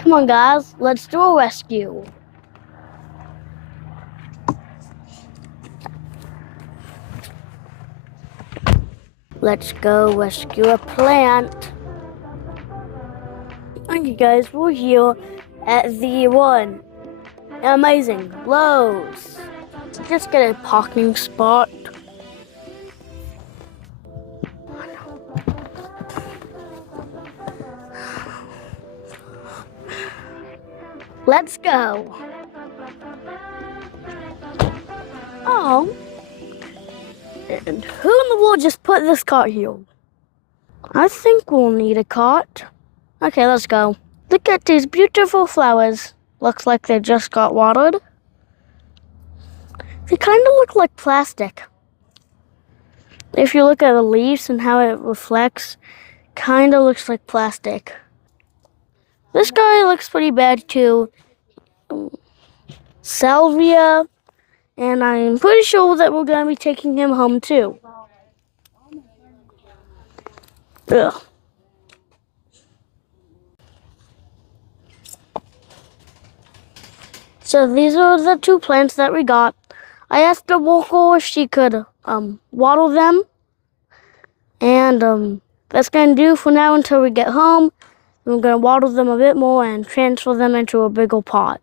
Come on, guys, let's do a rescue. Let's go rescue a plant. Okay, guys, we're here at the one amazing Lowe's. Just get a parking spot. Let's go. Oh. And who in the world just put this cart here? I think we'll need a cart. Okay, let's go. Look at these beautiful flowers. Looks like they just got watered. They kind of look like plastic. If you look at the leaves and how it reflects, kind of looks like plastic. This guy looks pretty bad too. Salvia, and I'm pretty sure that we're going to be taking him home too. Ugh. So these are the two plants that we got. I asked the worker if she could water them. And that's going to do for now until we get home. We're going to water them a bit more and transfer them into a bigger pot.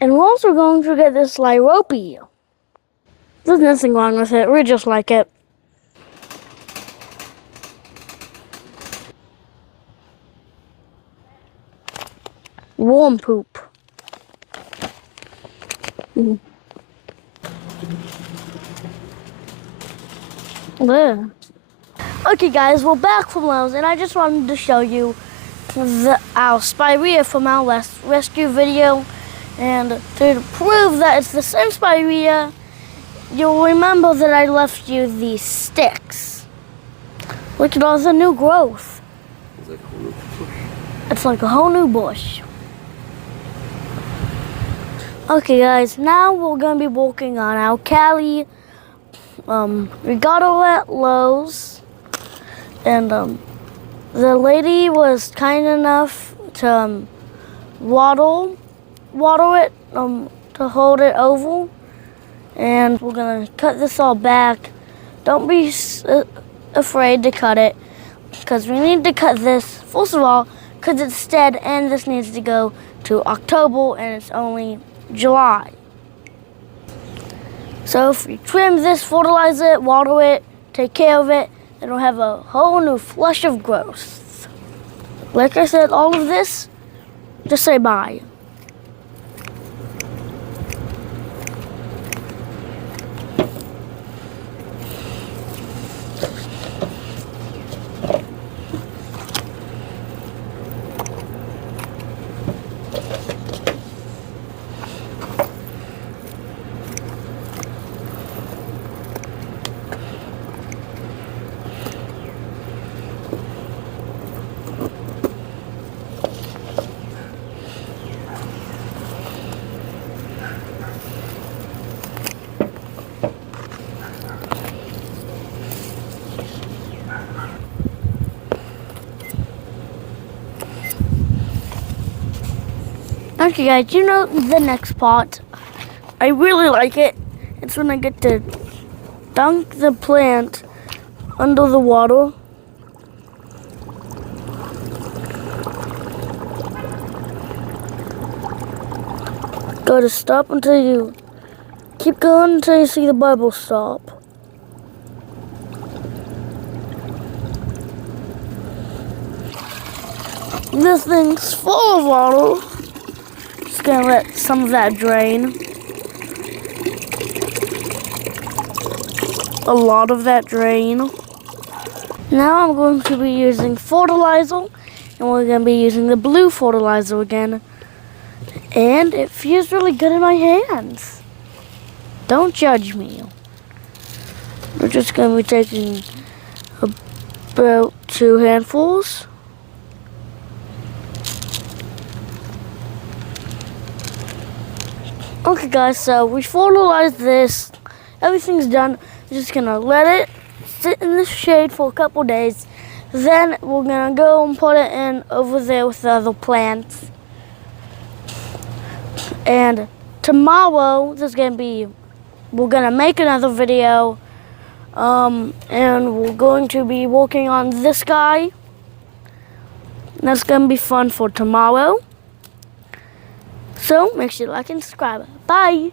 And we're also going to get this lyropy. There's nothing wrong with it. We just like it. Worm poop. There. Okay, guys, we're back from Lowe's, and I just wanted to show you our spirea from our last rescue video. And to prove that it's the same spirea, you'll remember that I left you these sticks. Look at all the new growth. It's like a whole new bush. Okay, guys, now we're going to be working on our Callie. We got her at Lowe's, and the lady was kind enough to water it, to hold it oval, and we're going to cut this all back. Don't be afraid to cut it, because we need to cut this, first of all, because it's dead, and this needs to go to October, and it's only July. So if we trim this, fertilize it, water it, take care of it, it'll have a whole new flush of growth. Like I said, all of this, just say bye. Okay, guys, you know the next part. I really like it. It's when I get to dunk the plant under the water. Go to stop until you keep going until you see the bubble stop. This thing's full of water. Just gonna let some of that drain. A lot of that drain. Now I'm going to be using fertilizer, and we're going to be using the blue fertilizer again. And it feels really good in my hands. Don't judge me. We're just going to be taking about 2 handfuls. Okay, guys, so we fertilized this. Everything's done. We're just gonna let it sit in the shade for a couple days. Then we're gonna go and put it in over there with the other plants. And tomorrow we're gonna make another video. And we're going to be working on this guy. That's gonna be fun for tomorrow. So make sure to like and subscribe. Bye.